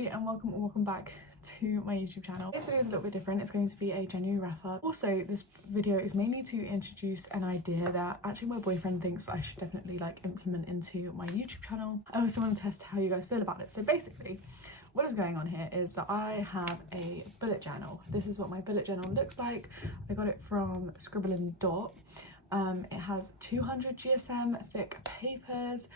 everybody and welcome back to my YouTube channel. This video is a little bit different. It's going to be a January wrap up. Also, this video is mainly to introduce an idea that actually my boyfriend thinks I should definitely implement into my YouTube channel. I also want to test how you guys feel about it. So basically what is going on here is that I have a bullet journal. This is what my bullet journal looks like. I got it from Scribble and Dot. It has 200 GSM thick papers.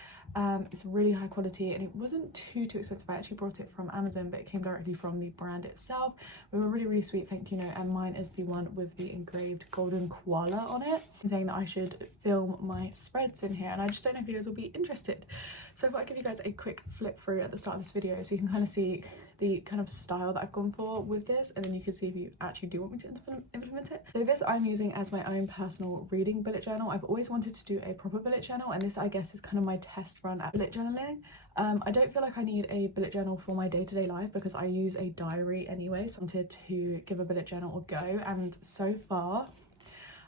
It's really high quality and it wasn't too expensive. I actually brought it from Amazon, but it came directly from the brand itself. They were really sweet, thank you note, and mine is the one with the engraved golden koala on it, saying that I should film my spreads in here, and I just don't know if you guys will be interested. So I thought I'd give you guys a quick flip through at the start of this video so you can kind of see the kind of style that I've gone for with this, and then you can see if you actually do want me to implement it. So this I'm using as my own personal reading bullet journal. I've always wanted to do a proper bullet journal, and this I guess is kind of my test run at bullet journaling. I don't feel like I need a bullet journal for my day-to-day life because I use a diary anyway, so I wanted to give a bullet journal a go, and so far,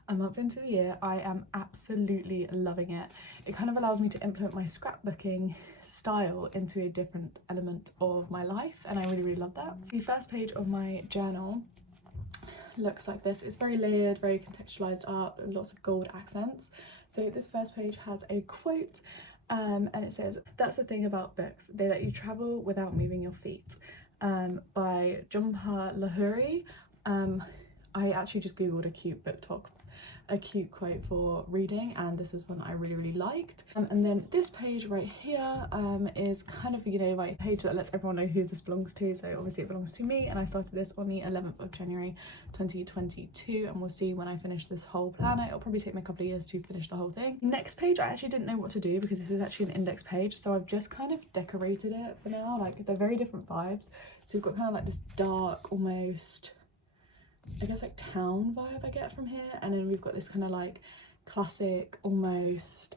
a month into the year, I am absolutely loving it. It kind of allows me to implement my scrapbooking style into a different element of my life, and I really love that. The first page of my journal looks like this. It's very layered, very contextualized art, lots of gold accents. So this first page has a quote, and it says, "That's the thing about books, they let you travel without moving your feet," by Jhumpa Lahiri. I actually just googled a cute book talk, a cute quote for reading, and this was one I really liked. And then this page right here is kind of, you know, my page that lets everyone know who this belongs to. So obviously it belongs to me, and I started this on the 11th of January 2022, and we'll see when I finish this whole planner. It'll probably take me a couple of years to finish the whole thing. Next page, I actually didn't know what to do because this is actually an index page, so I've just kind of decorated it for now. Like, they're very different vibes. So we've got kind of like this dark, almost, I guess, like town vibe I get from here, and then we've got this kind of like classic, almost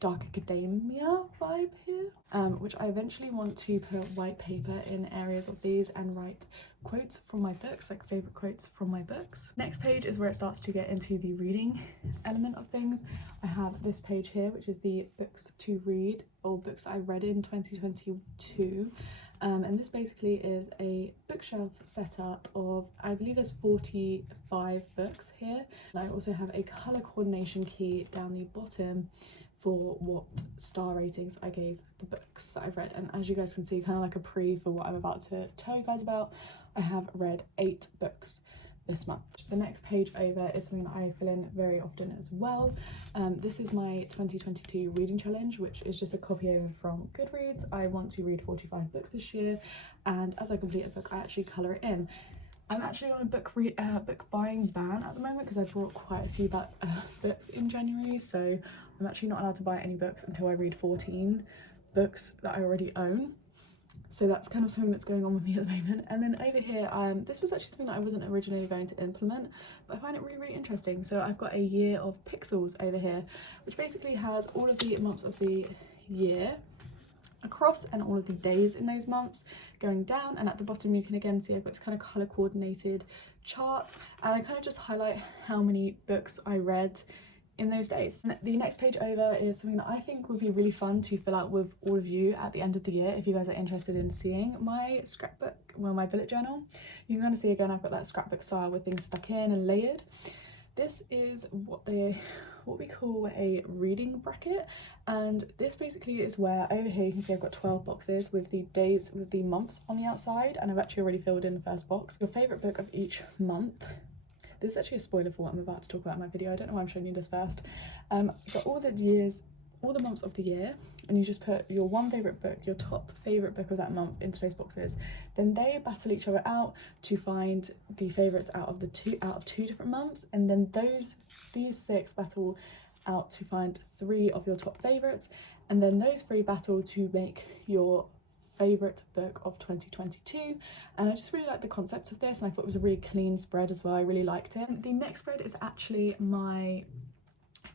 dark academia vibe here, which I eventually want to put white paper in areas of these and write quotes from my books, like favorite quotes from my books. Next page is where it starts to get into the reading element of things. I have this page here, which is the books to read, or books that I read in 2022. And this basically is a bookshelf setup of, I believe there's 45 books here. And I also have a colour coordination key down the bottom for what star ratings I gave the books that I've read. And as you guys can see, kind of like a pre for what I'm about to tell you guys about, I have read 8 books this month. The next page over is something that I fill in very often as well. This is my 2022 reading challenge, which is just a copy over from Goodreads. I want to read 45 books this year, and as I complete a book, I actually colour it in. I'm actually on a book buying ban at the moment because I bought quite a few books in January, so I'm actually not allowed to buy any books until I read 14 books that I already own. So that's kind of something that's going on with me at the moment. And then over here, this was actually something that I wasn't originally going to implement, but I find it really interesting. So I've got a year of pixels over here, which basically has all of the months of the year across and all of the days in those months going down, and at the bottom you can again see I've got this kind of color coordinated chart, and I kind of just highlight how many books I read in those days. And the next page over is something that I think would be really fun to fill out with all of you at the end of the year if you guys are interested in seeing my scrapbook, well, my bullet journal. You can kind of see again I've got that scrapbook style with things stuck in and layered. This is what we call a reading bracket, and this basically is where over here you can see I've got 12 boxes with the days, with the months on the outside, and I've actually already filled in the first box. Your favourite book of each month. This is actually a spoiler for what I'm about to talk about in my video. I don't know why I'm showing you this first. But all the years, all the months of the year, and you just put your one favourite book, your top favourite book of that month into those boxes. Then they battle each other out to find the favourites out of two different months, and then these 6 battle out to find 3 of your top favourites, and then those 3 battle to make your favourite book of 2022. And I just really like the concept of this, and I thought it was a really clean spread as well. I really liked it. The next spread is actually my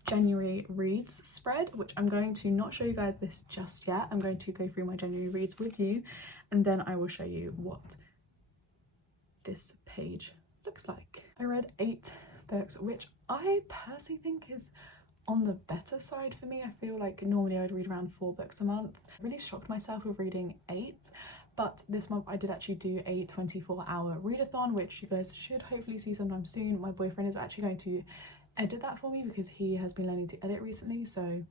January reads spread, which I'm going to not show you guys this just yet. I'm going to go through my January reads with you, and then I will show you what this page looks like. I read 8 books, which I personally think is on the better side for me. I feel like normally I'd read around 4 books a month. I really shocked myself with reading 8, But this month I did actually do a 24-hour readathon, which you guys should hopefully see sometime soon. My boyfriend is actually going to edit that for me because he has been learning to edit recently, so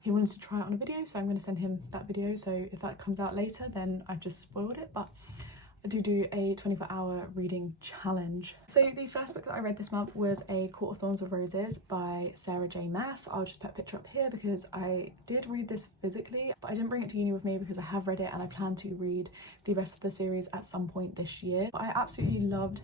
he wanted to try it on a video, so I'm going to send him that video. So if that comes out later, then I've just spoiled it, but I do a 24-hour reading challenge. So the first book that I read this month was A Court of Thorns of Roses by Sarah J Maas. I'll just put a picture up here because I did read this physically, but I didn't bring it to uni with me because I have read it and I plan to read the rest of the series at some point this year. But I absolutely loved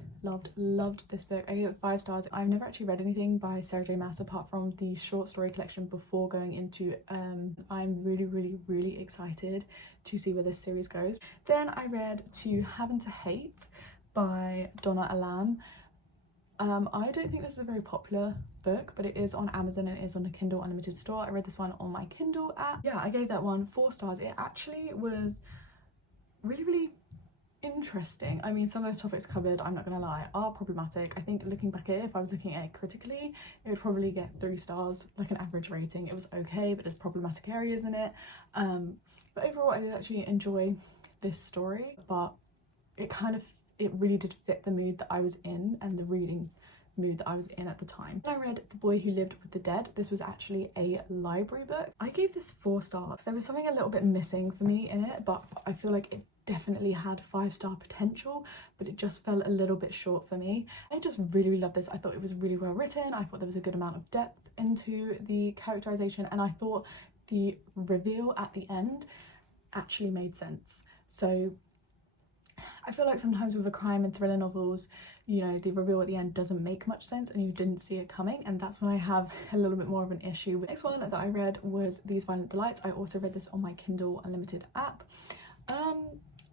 this book. I gave it 5 stars. I've never actually read anything by Sarah J Maas apart from the short story collection before going into I'm really excited to see where this series goes. Then I read To Have and to Hate by Donna Alam. I don't think this is a very popular book, but it is on Amazon and it is on a Kindle Unlimited store. I read this one on my Kindle app. Yeah, I gave that one 4 stars. It actually was really interesting. I mean, some of those topics covered, I'm not gonna lie, are problematic. I think looking back at it, if I was looking at it critically, it would probably get 3 stars, like an average rating. It was okay, but there's problematic areas in it. But overall, I did actually enjoy this story, but it really did fit the mood that I was in and the reading mood that I was in at the time. I read The Boy Who Lived with the Dead. This was actually a library book. I gave this 4 stars. There was something a little bit missing for me in it, but I feel like it definitely had 5-star potential, but it just fell a little bit short for me. I just really loved this. I thought it was really well written. I thought there was a good amount of depth into the characterization, and I thought the reveal at the end actually made sense. So I feel like sometimes with a crime and thriller novels, you know, the reveal at the end doesn't make much sense and you didn't see it coming, and that's when I have a little bit more of an issue. The next one that I read was These Violent Delights. I also read this on my Kindle Unlimited app.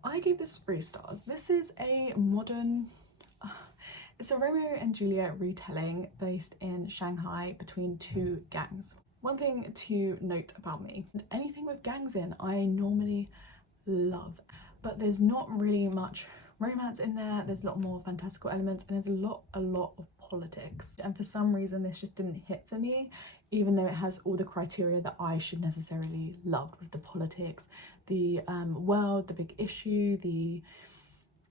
I gave this 3 stars. This is a modern, it's a Romeo and Juliet retelling based in Shanghai between 2 gangs. One thing to note about me, anything with gangs in, I normally love, but there's not really much romance in there. There's a lot more fantastical elements and there's a lot of politics, and for some reason this just didn't hit for me, even though it has all the criteria that I should necessarily love, with the politics, the world, the big issue, the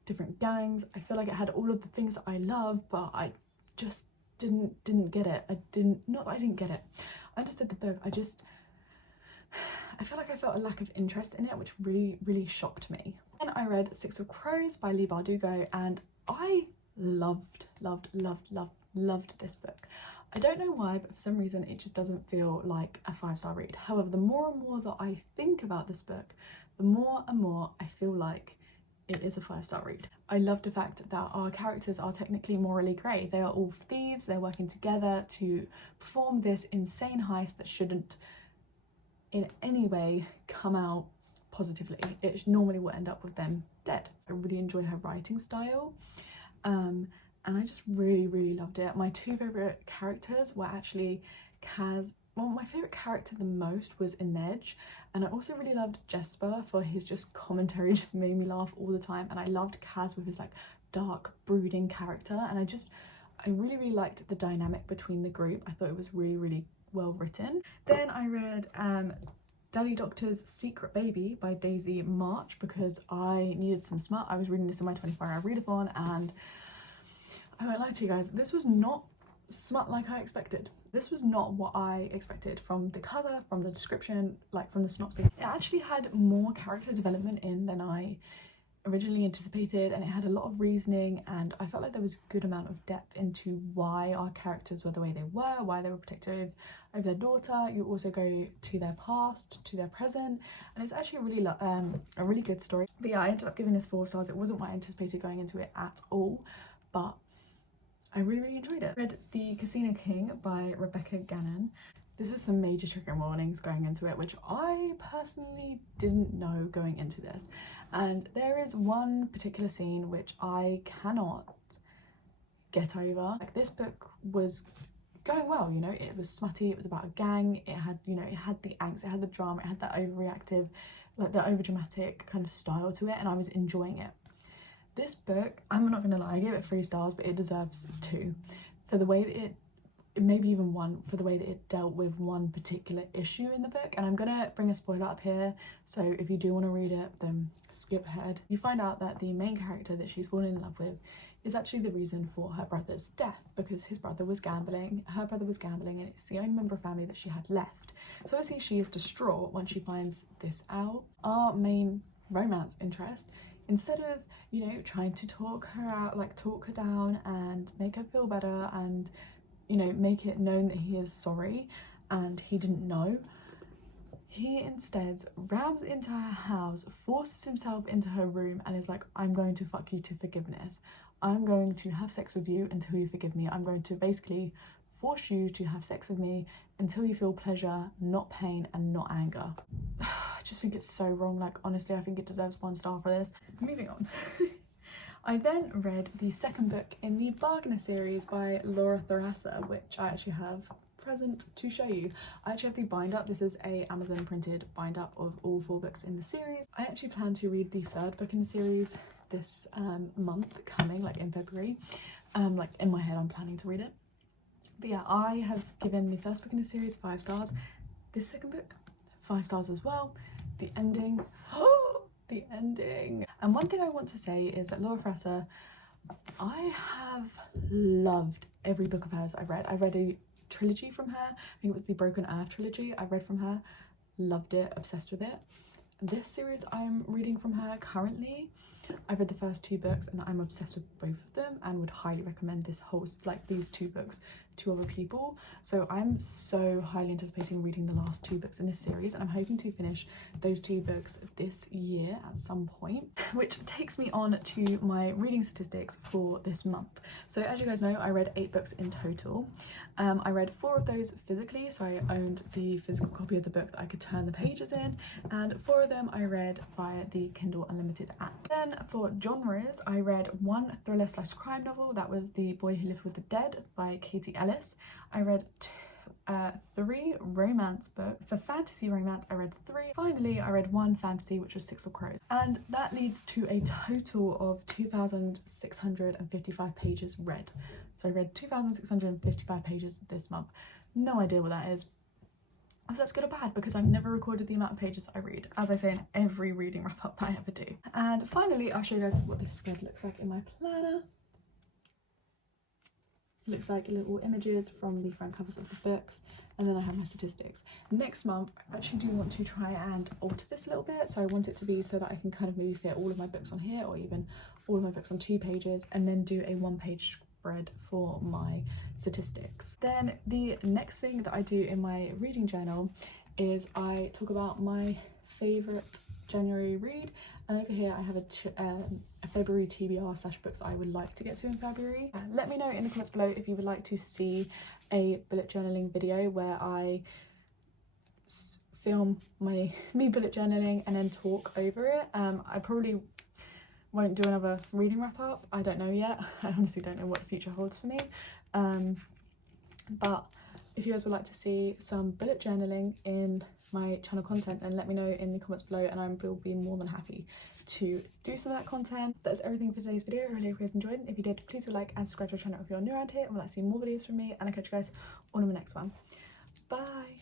different gangs. I feel like it had all of the things that I love, but I just didn't get it. Not that I didn't get it, I understood the book, I feel like I felt a lack of interest in it, which really shocked me. Then I read 6 of Crows by Leigh Bardugo, and I loved this book. I don't know why, but for some reason it just doesn't feel like a 5-star read. However, the more and more that I think about this book, the more and more I feel like it is a 5-star read. I love the fact that our characters are technically morally grey. They are all thieves, they're working together to perform this insane heist that shouldn't in any way come out positively. It normally will end up with them dead. I really enjoy her writing style, and I just really loved it. My 2 favourite characters were actually Kaz. Well, my favourite character the most was Inej, and I also really loved Jesper for his just commentary, just made me laugh all the time, and I loved Kaz with his like dark brooding character, and I really liked the dynamic between the group. I thought it was really well written. Then I read Daddy Doctor's Secret Baby by Daisy March because I needed some smut. I was reading this in my 24-hour readathon, and I won't lie to you guys, this was not smut like I expected. This was not what I expected from the cover, from the description, like from the synopsis. It actually had more character development in than I originally anticipated, and it had a lot of reasoning, and I felt like there was a good amount of depth into why our characters were the way they were, why they were protective over their daughter. You also go to their past, to their present, and it's actually a really good story. But yeah, I ended up giving this 4 stars. It wasn't what I anticipated going into it at all, but I really enjoyed it. I read The Casino King by Rebecca Gannon. This is some major trigger warnings going into it, which I personally didn't know going into this. And there is one particular scene which I cannot get over. Like, this book was going well, you know, it was smutty, it was about a gang, it had, you know, it had the angst, it had the drama, it had that overreactive, like the overdramatic kind of style to it, and I was enjoying it. This book, I'm not gonna lie, I gave it 3 stars, but it deserves 2 for the way that it maybe even one, for the way that it dealt with one particular issue in the book. And I'm gonna bring a spoiler up here, so if you do want to read it, then skip ahead. You find out that the main character that she's fallen in love with is actually the reason for her brother's death, because his brother was gambling, her brother was gambling, and it's the only member of family that she had left. So obviously she is distraught when she finds this out. Our main romance interest, instead of, you know, trying to talk her out, like talk her down and make her feel better and, you know, make it known that he is sorry and he didn't know, he instead rams into her house, forces himself into her room and is like, I'm going to fuck you to forgiveness. I'm going to have sex with you until you forgive me. I'm going to basically force you to have sex with me until you feel pleasure, not pain and not anger. I just think it's so wrong. Like, honestly, I think it deserves 1 star for this. Moving on. I then read the second book in the Bargainer series by Laura Tharassa, which I actually have present to show you. I actually have the bind up. This is a Amazon printed bind up of all 4 books in the series. I actually plan to read the 3rd book in the series this month coming, like in February. Like in my head I'm planning to read it. But yeah, I have given the 1st book in the series 5 stars. This 2nd book, 5 stars as well. The ending, oh, the ending. And one thing I want to say is that Laura Tharassa, I have loved every book of hers I've read. I read a trilogy from her. I think it was the Broken Earth trilogy I read from her. Loved it, obsessed with it. This series I'm reading from her currently, I've read the first 2 books and I'm obsessed with both of them and would highly recommend this whole, like these 2 books to other people. So I'm so highly anticipating reading the last 2 books in this series, and I'm hoping to finish those 2 books this year at some point, which takes me on to my reading statistics for this month. So as you guys know, I read 8 books in total. I read 4 of those physically, so I owned the physical copy of the book that I could turn the pages in, and 4 of them I read via the Kindle Unlimited app. Then for genres, I read 1 thriller/crime novel, that was The Boy Who Lived with the Dead by Katie Ellis. I read 3 romance books. For fantasy romance, I read 3. Finally, I read 1 fantasy, which was Six of Crows. And that leads to a total of 2,655 pages read. So I read 2,655 pages this month. No idea what that is. If that's good or bad, because I've never recorded the amount of pages I read, as I say in every reading wrap up that I ever do. And finally, I'll show you guys what this spread looks like in my planner. Looks like little images from the front covers of the books, and then I have my statistics. Next month I actually do want to try and alter this a little bit, so I want it to be so that I can kind of maybe fit all of my books on here, or even all of my books on 2 pages, and then do a 1-page spread for my statistics. Then the next thing that I do in my reading journal is I talk about my favourite January read, and over here I have a February TBR/books I would like to get to in February. Let me know in the comments below if you would like to see a bullet journaling video where I film me bullet journaling and then talk over it. I probably won't do another reading wrap up, I don't know yet. I honestly don't know what the future holds for me. But if you guys would like to see some bullet journaling in my channel content, then let me know in the comments below and I will be more than happy to do some of that content. That's everything for today's video. I really hope you guys enjoyed. If you did, please do like and subscribe to the channel if you're new around here and would like to see more videos from me, and I'll catch you guys on in the next one. Bye!